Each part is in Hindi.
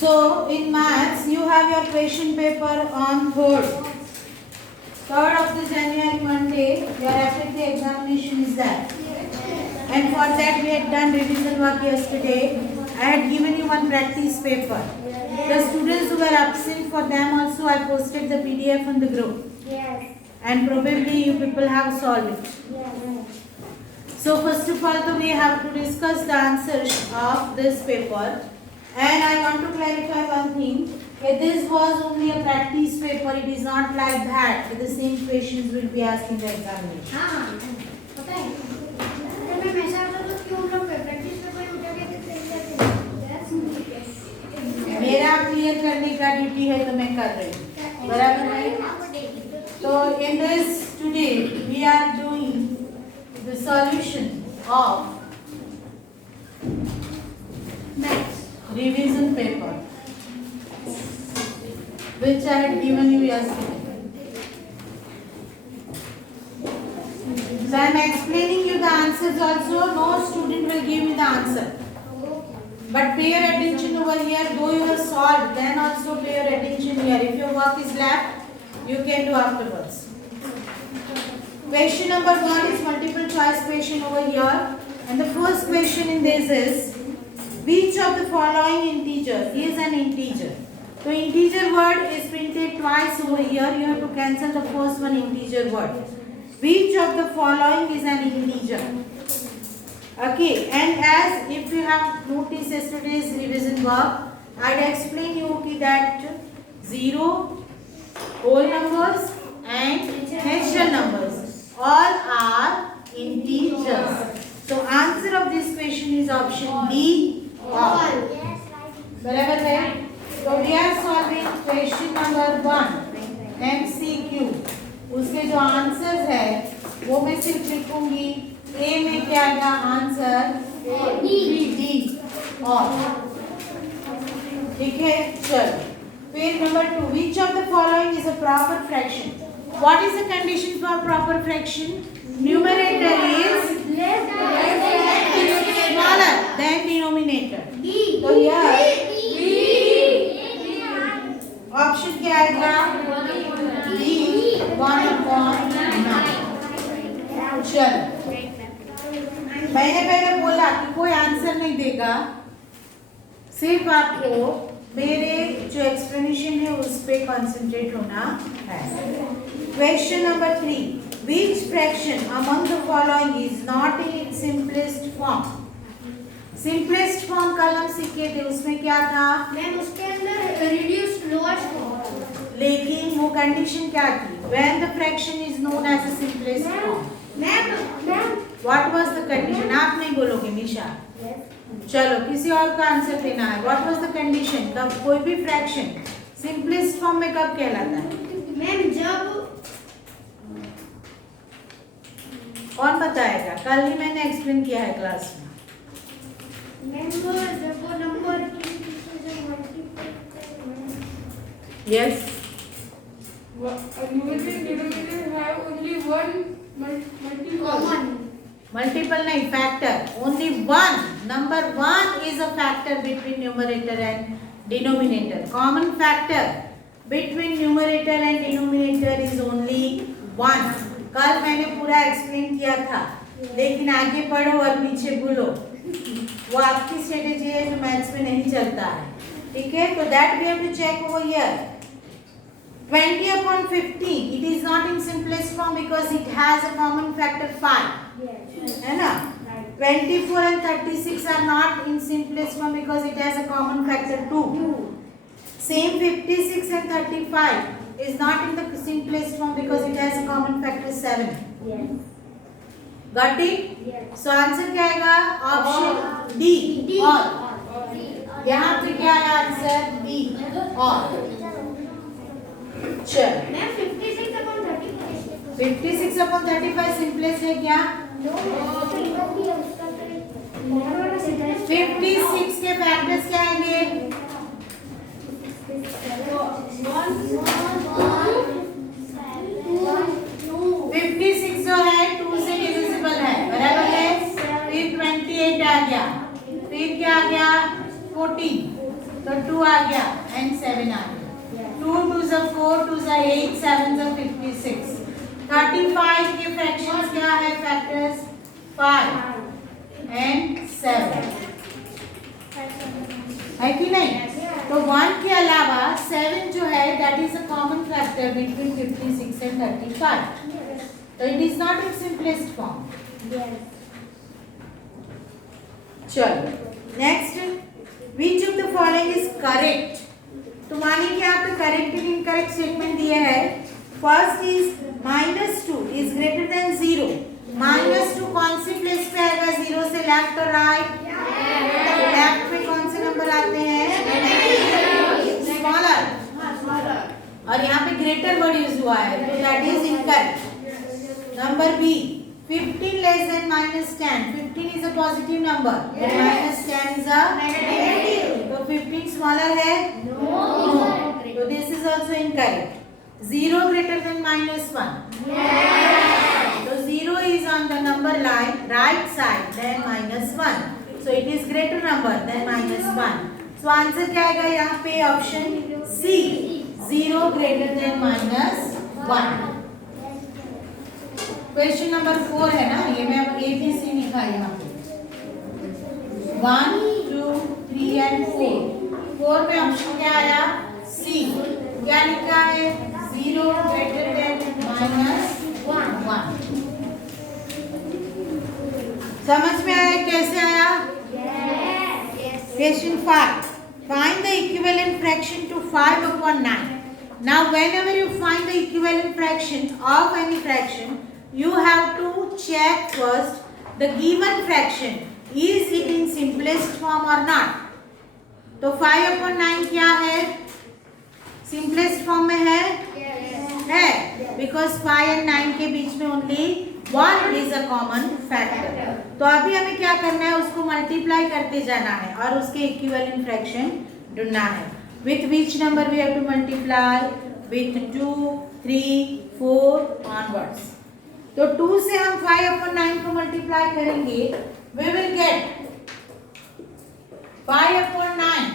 So in maths you have your question paper on 3rd of the January Monday. Your FAT examination is that. And for that we had done revision work yesterday. I had given you one practice paper. The students who were absent, for them also I posted the PDF on the group. Yes. And probably you people have solved it. Yes. So first of all, we have to discuss the answers of this paper. And I want to clarify one thing. That this was only a practice paper. It is not like that. The same questions will be asked in the examination. हाँ पता है अरे मैं ऐसा होता तो क्यों लोग प्रैक्टिस पेपर उठा के सही करते हैं मेरा क्लियर करने का ड्यूटी है तो मैं कर रही हूँ बराबर है तो in this today we are doing the solution of revision paper which I had given you yesterday. So I am explaining you the answers also. No student will give me the answer. But pay your attention over here. Though you have solved, then also pay your attention here. If your work is left, you can do afterwards. Question number 1 is multiple choice question over here. And the first question in this is, which of the following integers is an integer? So integer word is printed twice over here. You have to cancel the first one integer word. Which of the following is an integer? Okay, and as if you have noticed yesterday's revision work, I had explained you that 0, whole numbers and natural numbers all are integers. So answer of this question is option D, all. बराबर है? So we are solving question number 1 MCQ. उसके जो आंसर्स है वो मैं सिर्फ लिखूंगी ए में क्या आएगा आंसर डी और ठीक है चलो फिर number 2 which of the following is a proper fraction what is the condition for proper fraction numerator is smaller than denominator तो here ऑप्शन क्या आएगा डी 1/9 चलो मैंने पहले बोला कि कोई आंसर नहीं देगा सिर्फ आपको मेरे जो एक्सप्लेनेशन है उस पे कंसंट्रेट होना है question number 3 which fraction among the following is not in its simplest form simplest form कल हम सीखे थे उसमें क्या था मैम उसके अंदर reduced lowest form लेकिन वो कंडीशन क्या थी when the fraction is known as the simplest form ma'am What was the condition? आप नहीं बोलोगे निशा चलो किसी और का आंसर देना है What was the condition? कब कोई भी फ्रैक्शन सिंपलेस्ट फॉर्म में कब कहलाता है मैम जब कौन बताएगा कल ही मैंने एक्सप्लेन किया है क्लास में मैम जब वो number yes numerator and denominator have only one multiple. Common multiple नहीं factor only one number 1 is a factor between numerator and denominator common factor between numerator and denominator is only 1 कल मैंने पूरा एक्सप्लेन किया था लेकिन आगे पढ़ो और पीछे भूलो वो आपकी स्ट्रेटेजी है जो मैथ्स में नहीं चलता है ठीक है तो that we have to check over here 20/50 it is not in simplest form because it has a common factor 5 है ना 24 and 36 are not in simplest form because it has a common factor 2 same 56 and 35 is not in the simplest form because it has a common factor 7 got it so answer क्या आएगा option D all यहाँ पे क्या है आंसर D all चल मैम 56/35 56/35 सिंपलेस्ट है क्या 56 के फैक्टर्स क्या आएंगे 56 जो है 2 से डिविजिबल है बराबर है फिर 28 आ गया फिर क्या आ गया 14 तो 2 आ गया एंड 7 आ गया। 2 2 ज़ा 4, 2 ज़ा 8, 7 ज़ा 56। 35 के फ्रैक्शंस क्या है फैक्टर्स? 5 एंड 7 है कि नहीं? तो 1 के अलावा 7 जो है that is a common factor between 56 and 35। तो it is not in simplest form. चलो next, which of the following is correct? तो मानिए कि यहाँ पे करेक्ट एंड इनकरेक्ट स्टेटमेंट दिया है। First is -2 is greater than 0। -2 कौन सी प्लेस पे आएगा? 0 से लेफ्ट और राइट? लेफ्ट में कौन से नंबर आते हैं? स्मॉलर। और यहाँ पे ग्रेटर वर्ड यूज हुआ है तो that is incorrect. Number B, 15 less than -10। 15 is a positive number, -10 is a negative. तो 15 स्मॉलर है? नो। तो this is also incorrect. 0 greater than -1? Yes. So 0 is on the number line right side then -1. So it is greater number than -1. So answer क्या आएगा यहाँ पे? Option C, 0 greater than -1। Question number 4 है ना, ये मैं अब ABC लिखा है यहाँ पे। 1 2 3 एंड 4। 4 में ऑप्शन क्या आया? सी। क्या लिखा है? 0 greater than -1। समझ में आया कैसे आया? Question 5. Find the equivalent fraction to 5/9. Now whenever you find the equivalent fraction of any fraction, you have to check first the given fraction. Is it in simplest form or not? तो 5/9 क्या है? सिंपलेस्ट फॉर्म में है? है, बिकॉज 5 और 9 के बीच में only 1 is a common factor. तो अभी हमें क्या करना है? उसको मल्टीप्लाई करते जाना है और उसके इक्विवेलेंट फ्रैक्शन ढूंढना है। With which number we have to multiply? With 2 3 4 onwards. तो 2 से हम 5/9 को मल्टीप्लाई करेंगे, वी विल गेट 5/9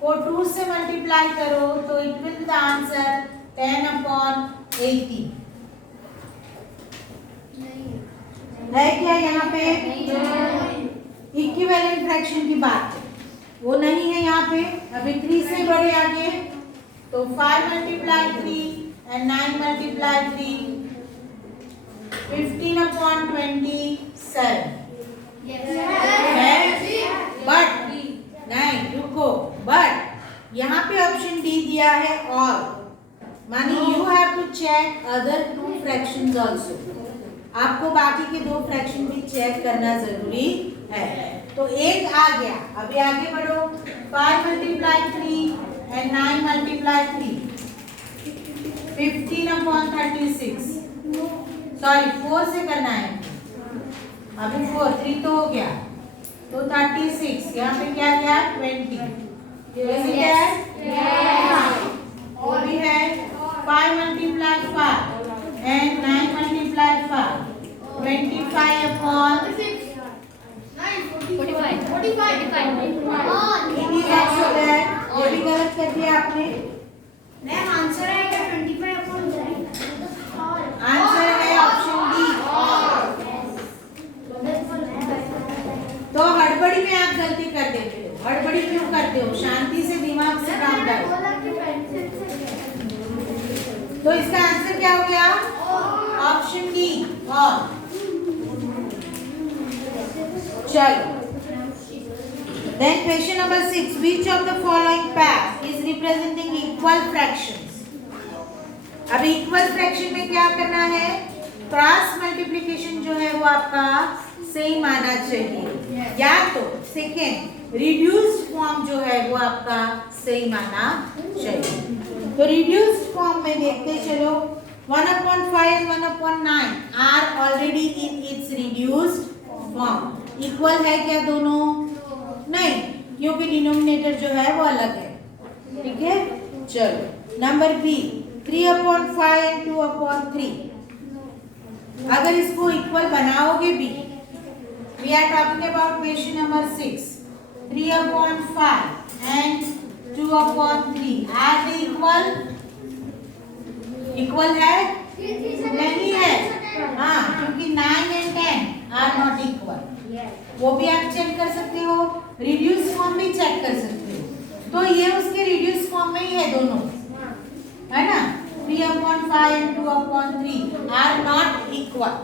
को 2 से मल्टीप्लाई करो तो it will be the answer 10/80। है क्या यहाँ पे? इक्विवेलेंट फ्रैक्शन की बात है, वो नहीं है यहाँ पे। अभी 3 से बड़े आगे तो 5 × 3 एंड 9 × 3 15/27 है। बट नहीं, रुको, बट यहाँ पे ऑप्शन डी दिया है और, मानी you have to check other 2 fractions also. आपको बाकी के 2 फ्रैक्शन भी चेक करना जरूरी है। तो एक आ गया, अभी आगे बढ़ो। 5 × 3 एंड 9 × 3 15/36। सॉरी 4 से करना है अभी। 4 3 तो हो गया, तो 36 यहाँ पे क्या गया? 20। और भी है 5 × 5 एंड 9 × 5 25/45। ये भी गलत कर दिया आपने। मैम आंसर आएगा 25/9। आंसर है ऑप्शन डी। तो हड़बड़ी में आप गलती कर देते हो। हड़बड़ी क्यों करते हो? शांति से दिमाग से काम करो। तो इसका आंसर क्या हो गया? ऑप्शन डी, और। चलो, then question number 6, which of the following pairs is representing equal fractions? अब इक्वल फ्रैक्शन में क्या करना है? क्रॉस मल्टीप्लिकेशन जो है वो आपका सेम आना चाहिए, या तो सेकेंड रिड्यूस्ड फॉर्म जो है वो आपका सेम आना चाहिए। तो रिड्यूस्ड फॉर्म में देखते चलो, 1/5 1/9 are already in its reduced form. Equal है क्या दोनों? नहीं, क्योंकि डिनोमिनेटर जो है वो अलग है। ठीक है, चलो नंबर बी, 3/5 एंड 2/3। अगर इसको इक्वल बनाओगे भी, we are talking about question number 6, 3/5 and 2/3 are they equal? Equal है? नहीं है। हाँ, क्योंकि 9 and 10 आर नॉट इक्वल। वो भी आप चेक कर सकते हो, रिड्यूस फॉर्म में चेक कर सकते हो। तो ये उसके रिड्यूस फॉर्म में ही है दोनों, है ना? 3/5 and 2/3 आर नॉट इक्वल।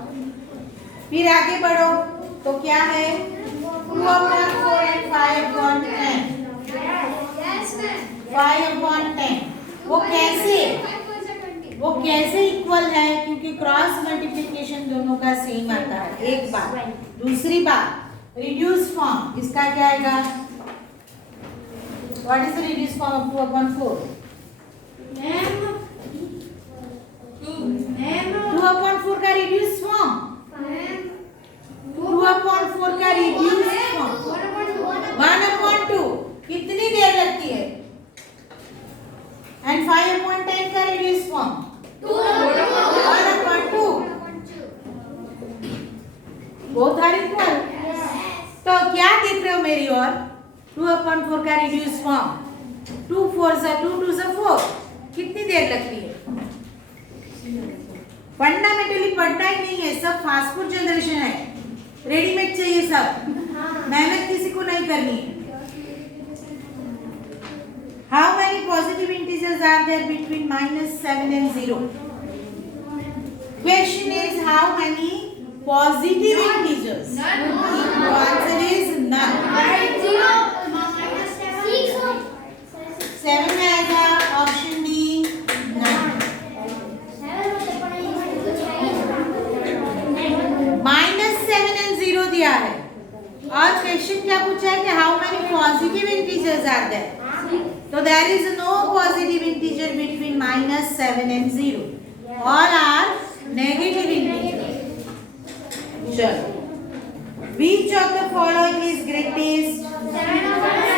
फिर आगे बढ़ो तो क्या है? 2/4 and 5/10। 5/10 वो कैसे इक्वल है? क्योंकि क्रॉस मल्टीप्लिकेशन दोनों का सेम आता है। एक बात। दूसरी बात, रिड्यूस फॉर्म इसका क्या आएगा? What is the reduce form of 2/4? 2/4 का रिड्यूस फॉर्म, 2/4 का रिड्यूस फॉर्म 1/2 कितनी देर लगती है? एंड 5/10 का reduce form 1/2। Both are equal. तो क्या देख रहे हो मेरी ओर? 2/4 का रिड्यूस फॉर्म 2 4 2 2 4 कितनी देर लगती है? फंडामेंटली पढ़ना ही नहीं है, सब फास्ट फूड जनरेशन है, रेडीमेड चाहिए सब, मेहनत किसी को नहीं करनी है। How many positive integers are there between -7 and 0? Question is how many positive integers? The answer is none. 7 में आएगा ऑप्शन डी, none. -7 and 0 दिया है और क्वेश्चन क्या पूछा है कि how many positive integers are there? So there is no positive integer between -7 and 0. All are negative integers. Chalo. Which of the following is greatest?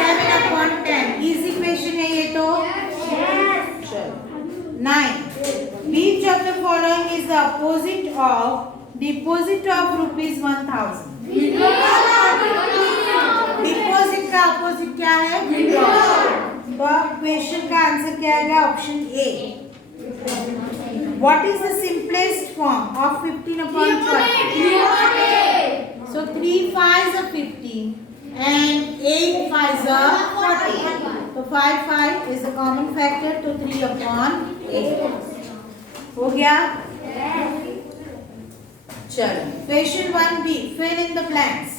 7/10. Easy question है ये तो. चलो. 9. Which of the following is the opposite of deposit of ₹1000? Deposit का अपोजिट क्या है? तो क्वेश्चन का आंसर क्या आएगा? Option A. What is the simplest form of 15/12? So 3 5s are 15 and 8 5s are 40. तो 5 is a common factor, तो 3/8 हो गया। चलो, question 1b, fill in the blanks.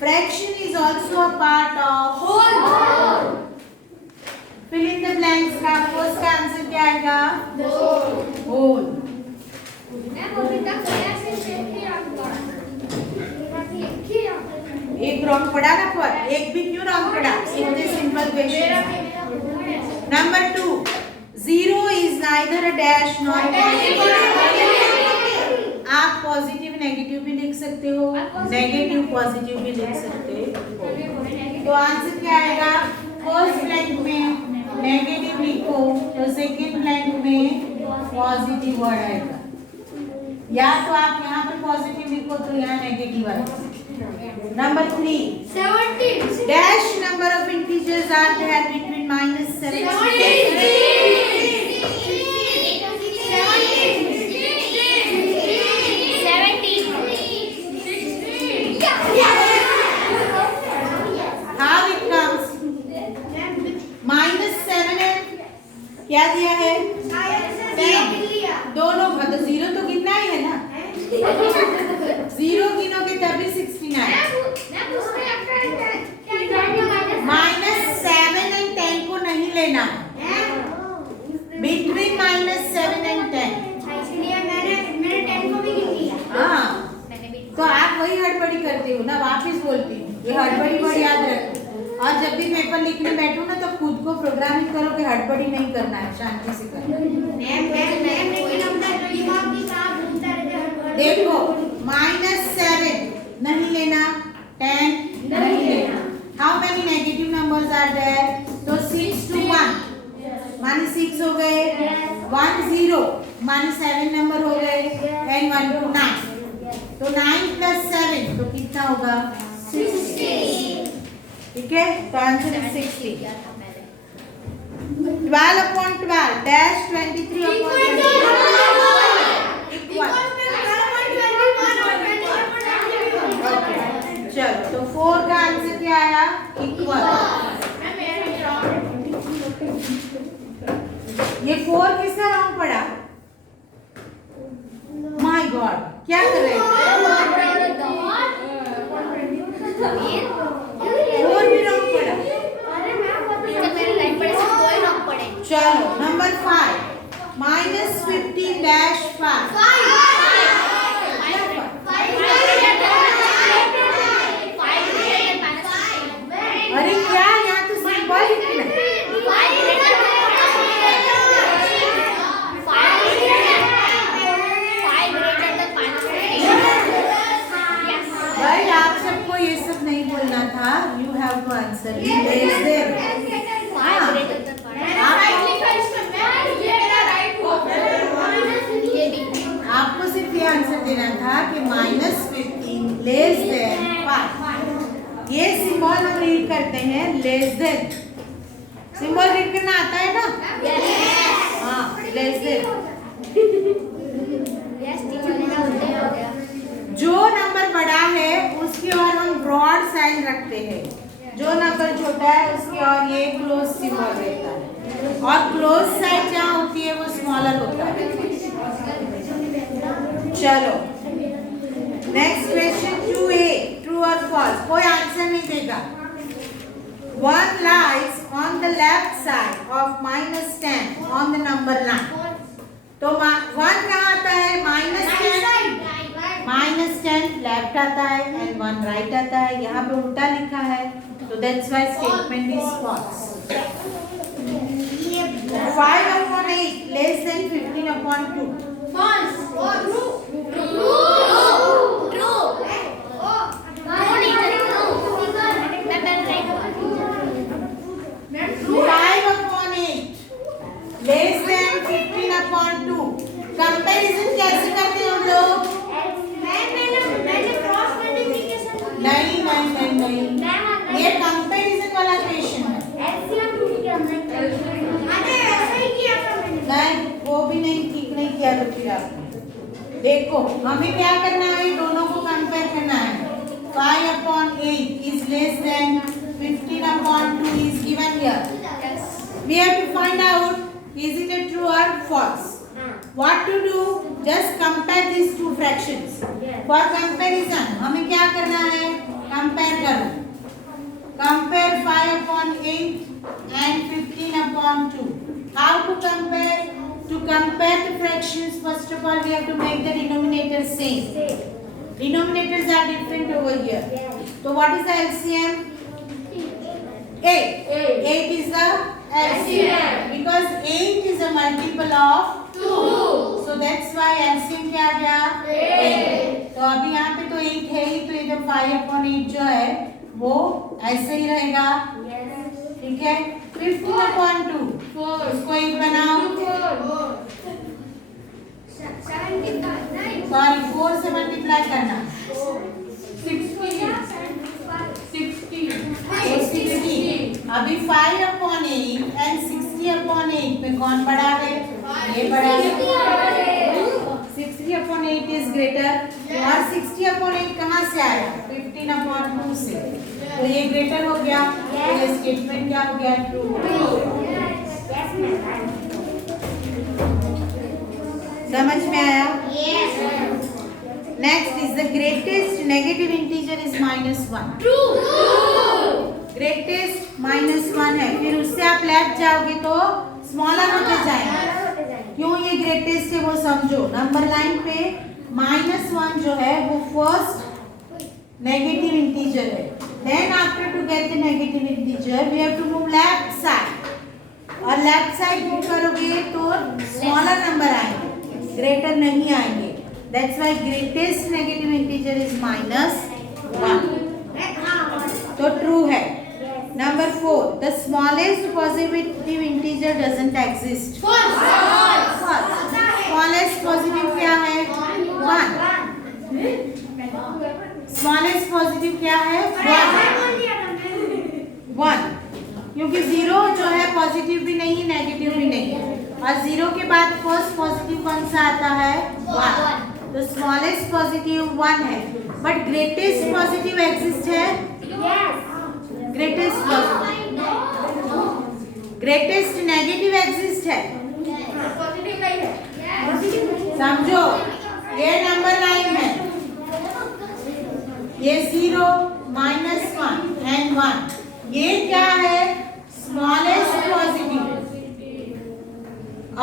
Fraction is also a part of whole. Fill in the blanks का फर्स्ट का आंसर क्या आएगा? whole. एक रॉन्ग पड़ा ना पर, एक भी क्यों रॉन्ग पड़ा? इतने simple question. Number 2, 0 is neither a dash nor a आप पॉजिटिव नेगेटिव भी लिख सकते हो, नेगेटिव पॉजिटिव भी लिख सकते हो। तो आंसर क्या आएगा? फर्स्ट ब्लैंक में नेगेटिव लिखो तो सेकंड ब्लैंक में पॉजिटिव वर्ड आएगा, या तो आप यहाँ पर पॉजिटिव लिखो तो यहाँ नेगेटिव आएगा। Number 3, 17 dash number of integers are there between -7 and 7 क्या दिया है? 10 दोनों मतलब 0 तो कितना ही है ना, 0 गिनोगे तभी 69। -7 and 10 को नहीं लेना, बिटवीन -7 and 10। हाँ, तो आप वही हड़बड़ी करते हो ना, वापिस बोलती हूँ, ये हड़बड़ी वर्ड याद रखो। और जब भी पेपर लिखने बैठो ना तो खुद को प्रोग्रामिंग करो कि हड़बड़ी नहीं करना है, शांति से करना है। देखो -7 नहीं लेना, 10 नहीं लेना। How many negative numbers are there? तो 6 to 1 माने 6 हो गए, 1 0 माने 7 नंबर हो गए, एंड 1 to 9। तो 9 + 7 तो कितना होगा? 60। ठीक है, तो answer is 60। 12 upon 12 dash 23 upon 23 equal. Okay. चलो तो 4 का आंसर क्या आया? इक्वल। ये 4 किसका रॉन्ग पड़ा? माय गॉड, क्या कर रहे हैं? 4 भी रॉन्ग पड़ा। चलो नंबर 5 -15 dash 5 अरे क्या, यहाँ तो सिंपल लिखना है। भाई आप सबको ये सब नहीं बोलना था, यू हैव टू आंसर आपको सिर्फ ये आंसर देना था कि -15 लेस देन 5। ये सिंबल हम रीड करते हैं लेस देन। सिंबल रीड करना आता है ना? हाँ, लेस देन। जो नंबर बड़ा है उसकी ओर हम ब्रॉड साइन रखते हैं, जो नंबर छोटा है उसकी ओर ये क्लोज सिंबल रहता है, और क्लोज साइड जहाँ होती है वो स्मॉलर होता है। चलो नेक्स्ट क्वेश्चन 2A, ट्रू और फॉल्स। कोई आंसर नहीं देगा। 1 lies on the left side of -10 on the number line. तो 1 कहाँ आता है? -10 लेफ्ट आता है एंड 1 राइट आता है। यहाँ पे उल्टा लिखा है, तो that's why statement is false. 5 upon 8 less than 15 upon 2 False. True. 5 upon 8 less than 15 upon 2। Comparison कैसे करते हैं हम लोग? नहीं, ये कंपैरिजन वाला क्वेश्चन है। नहीं, वो भी नहीं, ठीक नहीं किया तो फिर आपने। देखो हमें क्या करना है, दोनों को कंपेयर करना है। 5 upon 8 is less than 15 upon 2 is given here. We have to find out is it a true or false. What to do? Just compare these two fractions. For comparison हमें क्या करना है? Compare करो। Compare 5 upon 8 and 15 upon 2. How to compare? To compare the fractions, first of all we have to make the denominators same. Denominators are different over here. So what is the LCM? 8. 8 is the LCM because 8 is a multiple of 2. So that's why LCM क्या आ गया? 8. तो अभी यहाँ पे तो 8 है ही, तो इधर 5 upon 8 जो है वो ऐसे ही रहेगा। ठीक है। 15 upon 2 उसको 8 बनाओ। सॉरी 4 से मल्टीप्लाई करना। 60। अभी 5 upon 8 and 60 upon 8 में कौन बड़ा है? ये बड़ा है। 60 upon 8 is greater और 60 upon 8 कहाँ से आया? 15 upon 2 से। तो ये ग्रेटर हो गया, तो ये स्टेटमेंट क्या हो गया? ट्रू। समझ में आया? Next is the greatest negative integer is -1। Greatest -1 है, फिर उससे आप लेफ्ट जाओगे तो स्मॉलर होते जाएंगे। क्यों ये ग्रेटेस्ट है वो समझो। नंबर लाइन पे -1 जो है वो फर्स्ट नेगेटिव इंटीजर है। Then after to get the negative integer we have to move left side, और लेफ्ट साइड मूव करोगे तो स्मॉलर नंबर आएंगे, ग्रेटर नहीं आएंगे। That's why greatest negative integer is -1। तो ट्रू है। Number 4 the smallest positive integer doesn't exist. Smallest positive क्या है? 1। स्मॉलेस्ट पॉजिटिव क्या है? 1। क्योंकि 0 जो है पॉजिटिव भी नहीं नेगेटिव भी नहीं है, और 0 के बाद फर्स्ट पॉजिटिव कौन सा आता है? 1। तो स्मॉलेस्ट पॉजिटिव 1 है, बट ग्रेटेस्ट पॉजिटिव एग्जिस्ट है? Greatest positive, greatest negative exist है? पॉजिटिव नहीं है। समझो, ये नंबर लाइन है, ये 0 -1 एंड 1, ये क्या है? स्मॉलेस्ट पॉजिटिव,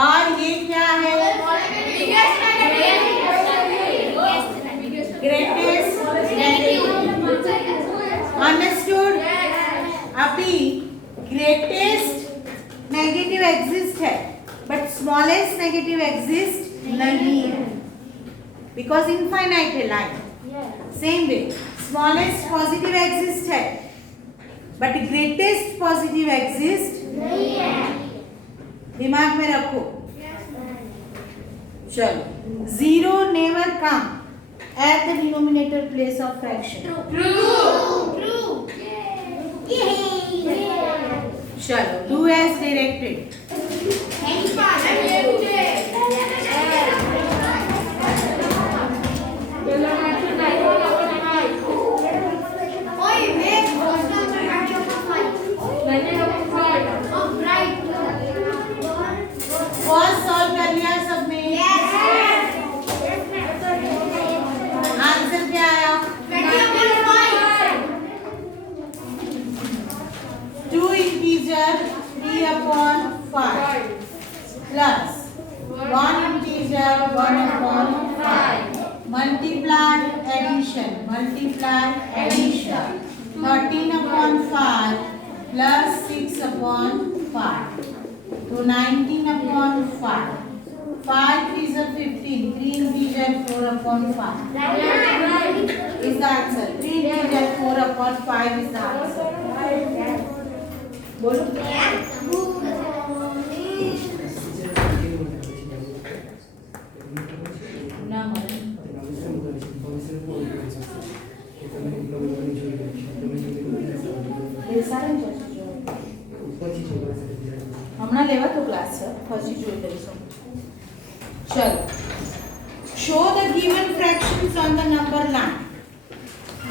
और ये क्या है? Greatest negative. अंडरस्टूड? अभी ग्रेटेस्ट नेगेटिव एग्जिस्ट है, बट स्मॉलेस्ट नेगेटिव एग्जिस्ट नहीं है, बिकॉज इनफाइनाइट है line. Same way smallest positive exist है, बट ग्रेटेस्ट पॉजिटिव एग्जिस्ट नहीं है। दिमाग में रखो। चलो, 0 never come at the denominator place of fraction. चलो, do as directed. First solve कर लिया सबने? आंसर क्या आया? 2 integer 3/5 plus 1 integer 1/5 multiply addition 13/5 plus 6/5, तो 19/5, 5 3 are 15, 3 integer 4/5 is the answer. 3 integer 4/5 is the answer. बोलो। ना હમણાં લેવા તો ક્લાસ છે, પછી જોઈ લઈશું. ચલો, show the given fractions on the number line.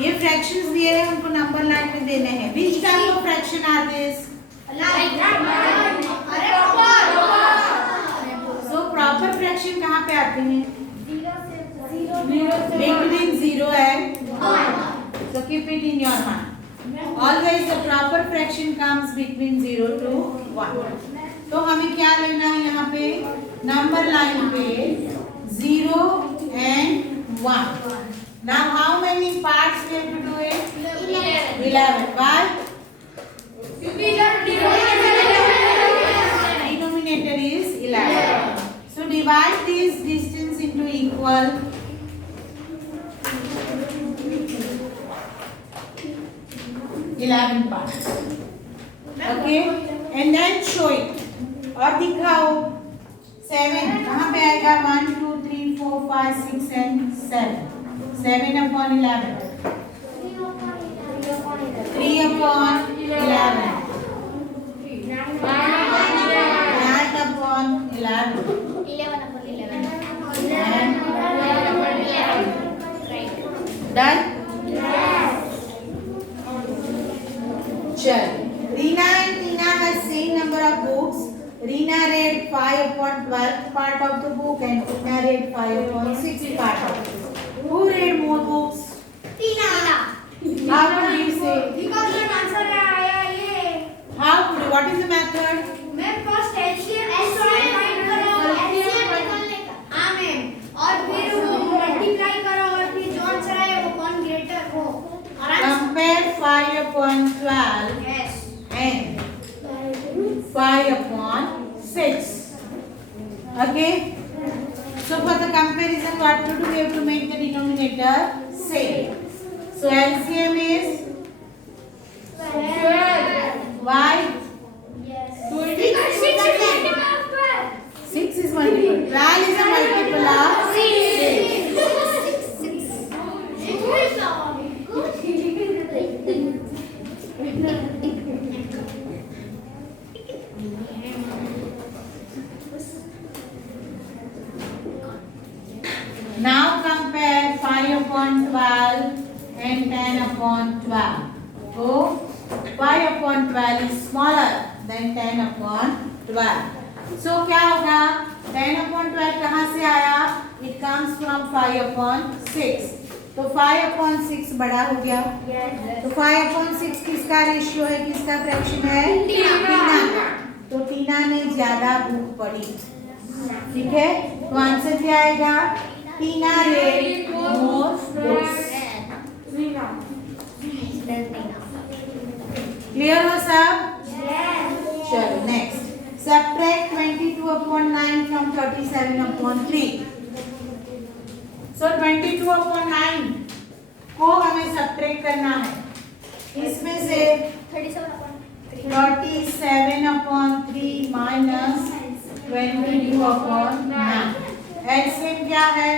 ये फ्रैक्शंस दिए हैं, हमको नंबर लाइन में देने हैं। Which type of fraction are this? So proper fraction कहाँ पे आते हैं? Between 0 and 1. So keep it in your mind. Always the proper fraction comes between 0 to 1. तो हमें क्या लेना है यहाँ पे? नंबर लाइन पे 0 and 1. Now how many parts we have to do it? 11. Why? Denominator is 11. So divide this distance into equal. Eleven parts. Okay, and then show it. और दिखाओ 7 कहाँ पे आएगा? 1 2 3 4 5 6 and 7. 7/11. 3/11. 9/11. 11/11. Done? चल, Reena and Tina has same number of books. Reena read 5/12 part of the book and Tina read 5/6 part of the book. Who read more books? Tina. How could you say? Because the answer आया ये. How could you? What is the method? मैं first LCM फाइंड करो, LCM निकालने का. हाँ मैम. और फिर वो मल्टीप्लाई करो और फिर जो आंसर आए वो कौन ग्रेटर हो. Compare 5/12 Yes. and 5/6. Okay. So for the comparison, what to do? We have to make the denominator same. So LCM is 12. why? Yes. 26 6 is multiple of 12. 6 is multiple. 12 is a multiple of 6. 10/12. So 5/12 is smaller than 10/12. So क्या होगा? 10/12 कहाँ से आया? It comes from 5/6. तो 5/6 बड़ा हो गया. तो 5/6 किसका रेशियो है, किसका फ्रैक्शन है? टीना. तो टीना ने ज्यादा भूख पड़ी. ठीक है, तो आंसर क्या आएगा? टीना read more books. क्लियर हो सब? चलो नेक्स्ट. Subtract 22/9 from 37/3. So 22/9 को हमें सब्ट्रैक्ट करना है. इसमें से 37/3 माइनस 22/9. एलसीएम क्या है?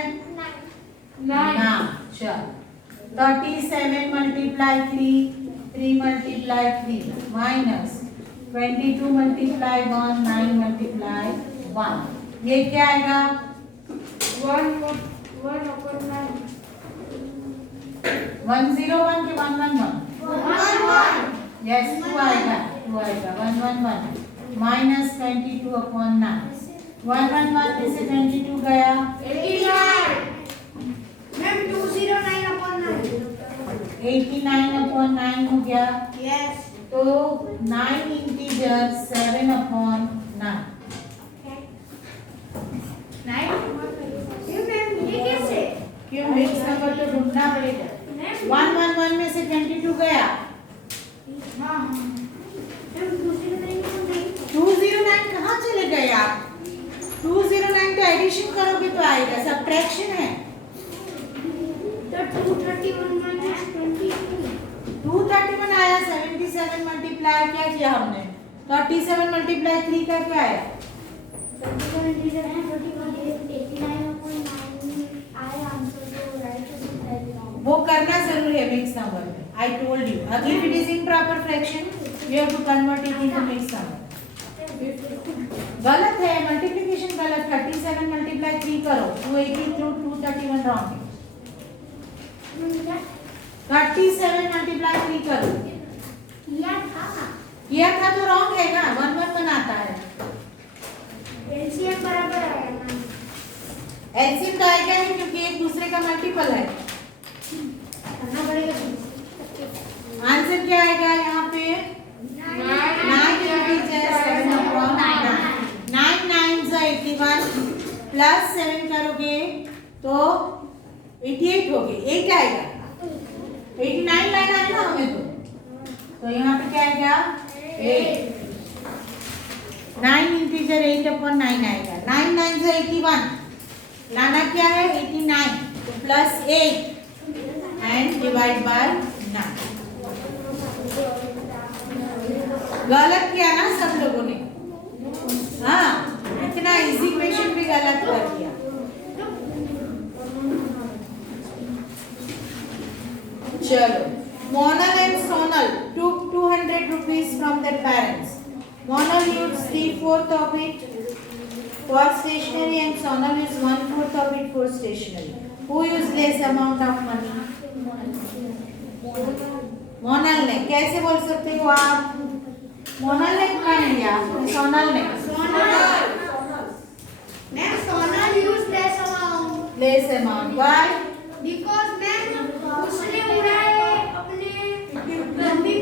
9. चलो 37 multiply 3 multiply 3 minus 22 multiply 1 9 multiply 1. ये क्या आएगा? 1/9. 101 के 111. यस 2 आएगा. 111 माइनस 22/9. 111 में से 22 गया 89. मैम 209/9. 89/9 हो गया. यस. तो 9 इंटीजर 7/9. 9. ये मैम ये कैसे? क्यों? मिक्स नंबर तो ढूंढना पड़ेगा. 111 में से 22 गया. हाँ. मैम 209 209 कहाँ चले गए आप? 209 तो एडिशन करोगे तो आएगा. सब्ट्रैक्शन है. तो 231 minus 22. 231 आया. 77 मल्टीप्लाई क्या किया हमने? 37 मल्टीप्लाई 3 का क्या आया? वो करना जरूरी है मिक्स नंबर में. I told you. अगर it is improper fraction you have to convert it into mix number. गलत है. मल्टीप्लिकेशन गलत. 37 मल्टीप्लाई 3 करो. 280 थ्रू 231 रॉन्ग है. 37 मल्टीप्लाई 3 करो. किया था तो रॉन्ग है ना. 1 बनाता है. एलसीएम बराबर आएगा ना. एलसीएम तो आएगा ही क्योंकि एक दूसरे का मल्टीपल है. करना पड़ेगा. आंसर क्या आएगा यहाँ पे? 9 इंटीजर 7/9. 9 9s are 81 प्लस 7 करोगे तो 88 हो गए. 8 आएगा. 89 लाना है ना हमें. तो यहाँ पे क्या आएगा? 8. 9 इंटीजर 8/9 आएगा. 9 9s are 81. लाना क्या है? 89. तो प्लस 8 एंड डिवाइड बाय 9. गलत किया ना सब लोगों ने. हाँ, इतना इजी क्वेश्चन भी गलत कर दिया. चलो. Monal and Sonal took 200 rupees from their parents. Monal used 3/4 of it for stationery and Sonal used 1/4 of it for stationery. Who used less amount of money? Monal ने. कैसे बोल सकते हो आप? मोनल ने कितना लिया? सोनल ने. Ma'am Sonal use less amount. Less amount. Why? Because ma'am उसने उड़ाए अपने मम्मी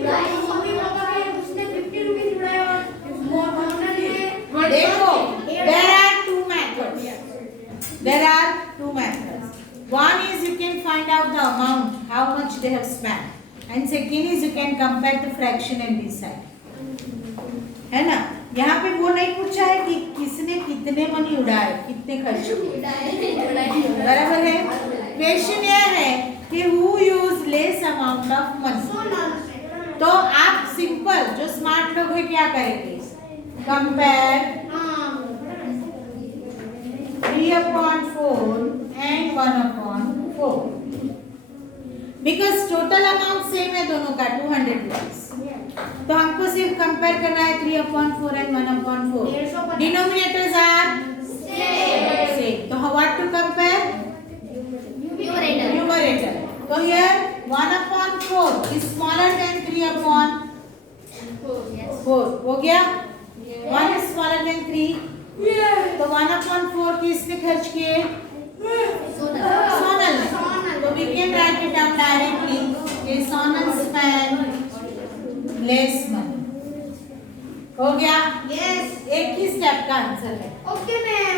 पापा के. उसने 50 रुपीस उड़ाए और मोनल ने. देखो, there are two methods. There are two methods. One is you can find out the amount, how much they have spent, and second is you can compare the fraction and decide. है ना. यहाँ पे वो नहीं पूछा है कि किसने कितने मनी उड़ाए, कितने खर्च किए. बराबर है. क्वेश्चन ये है कि who used less amount of money. तो आप सिंपल जो स्मार्ट लोग हैं क्या करेंगे? Compare 3/4 and 1/4 because total amount same है दोनों का 200 रुपीज. तो हमको सिर्फ कंपेयर करना है 3/4 and 1/4. Denominators are same. तो व्हाट टू कंपेयर? न्यूमरेटर. तो हियर 1/4 is smaller than 3/4 हो गया 1 is smaller than 3 तो 1/4 किसने खर्च किए सोनल ने तो we can write it down directly ये सोनल spent less money हो गया Yes. एक ही स्टेप का आंसर है Okay मैम.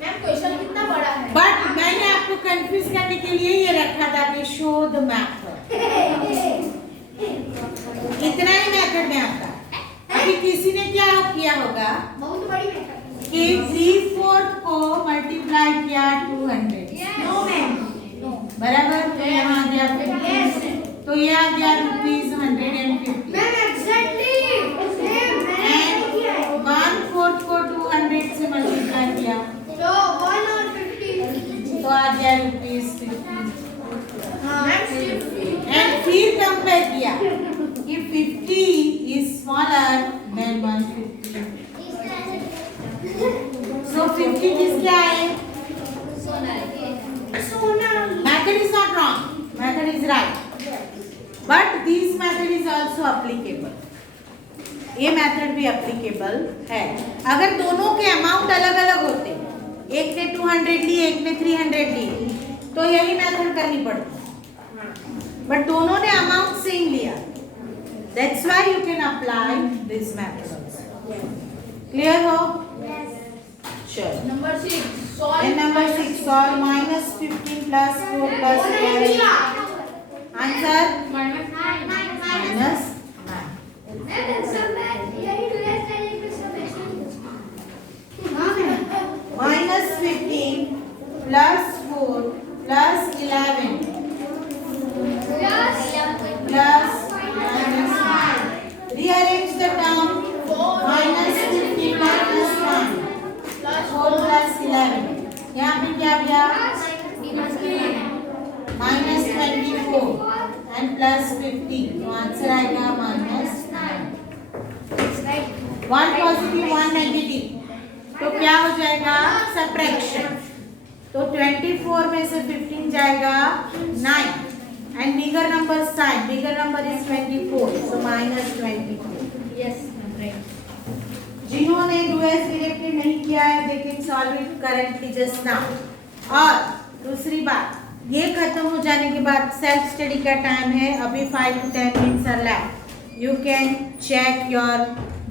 मैम क्वेश्चन कितना बड़ा है? बट मैंने आपको कंफ्यूज करने के लिए ये रखा था कि शो द मैथड इतना ही मेथड में आता अभी किसी ने क्या किया होगा बहुत बड़ी मेथड. कि 3/4 को मल्टीप्लाई किया 200 No मैम. No. बराबर तो यहाँ आ गया 50 तो ये आ गया ₹150 मैम एग्जैक्टली. मैम मैंने किया है. 1/4 को 200 से मल्टीप्लाई किया तो 1 और 50. तो आ गया ₹50 मैम एंड फिर कंपेयर किया कि 50 इज स्मॉलर देन 150 सो 50 किसके आए सोना. method is not wrong method is right but this method is also applicable ये मेथड भी एप्लीकेबल है अगर दोनों के अमाउंट अलग अलग होते एक ने 200 ली एक ने 300 ली तो यही मेथड करनी पड़ती बट दोनों ने अमाउंट सेम लिया that's why you can apply this method clear हो चलो Number 6. and number 6 solve -15 plus 4 plus 11 answer Minus minus 9 minus 15 plus 4 plus 11 plus minus 9 rearrange the term minus 15 minus 1 4 plus 11 यहाँ पे क्या गया minus 24 and plus 15 तो आंसर आएगा minus 9 1 पॉजिटिव 1 नेगेटिव तो क्या हो जाएगा सब्ट्रैक्शन तो 24 में से 15 जाएगा 9 and bigger number sign bigger number is 24 so minus 24 Yes, right. जिन्होंने डुअल्स डायरेक्टली नहीं किया है they can solve it currently just now और दूसरी बात ये खत्म हो जाने के बाद सेल्फ स्टडी का टाइम है अभी 5 to 10 minutes are left you can check your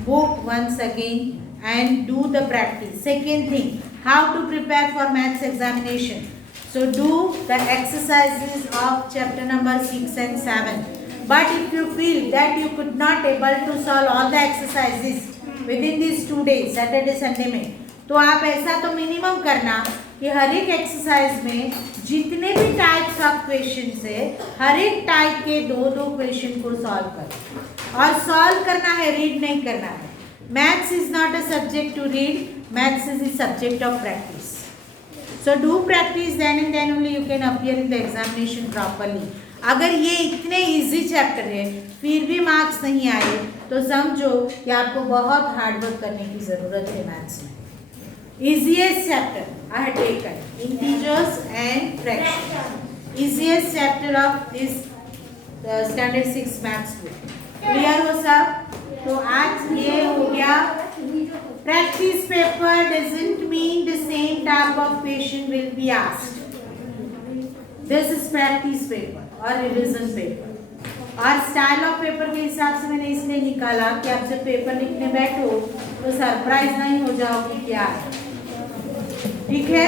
book once again and do the practice second thing how to prepare for maths examination so do the exercises of chapter number 6 and 7 but if you feel that you could not able to solve all the exercises within these 2 days Saturday Sunday में तो आप ऐसा तो मिनिमम करना कि हर एक एक्सरसाइज में जितने भी टाइप्स ऑफ क्वेश्चन है हर एक टाइप के 2-2 क्वेश्चन को सॉल्व करें और सॉल्व करना है रीड नहीं करना है maths is not a subject to read maths is a subject of practice so do practice then and then only you can appear in the examination properly अगर ये इतने इजी चैप्टर है फिर भी मार्क्स नहीं आए तो समझो कि आपको बहुत हार्ड वर्क करने की ज़रूरत है मैथ्स में easiest chapter I had taken integers and fractions easiest chapter of this standard 6 maths book clear हो सब तो आज ये हो गया practice paper doesn't mean the same type of question will be asked this is practice paper और revision paper और स्टाइल ऑफ पेपर के हिसाब से मैंने इसलिए निकाला कि आप जब पेपर लिखने बैठो तो सरप्राइज नहीं हो जाओ कि क्या है ठीक है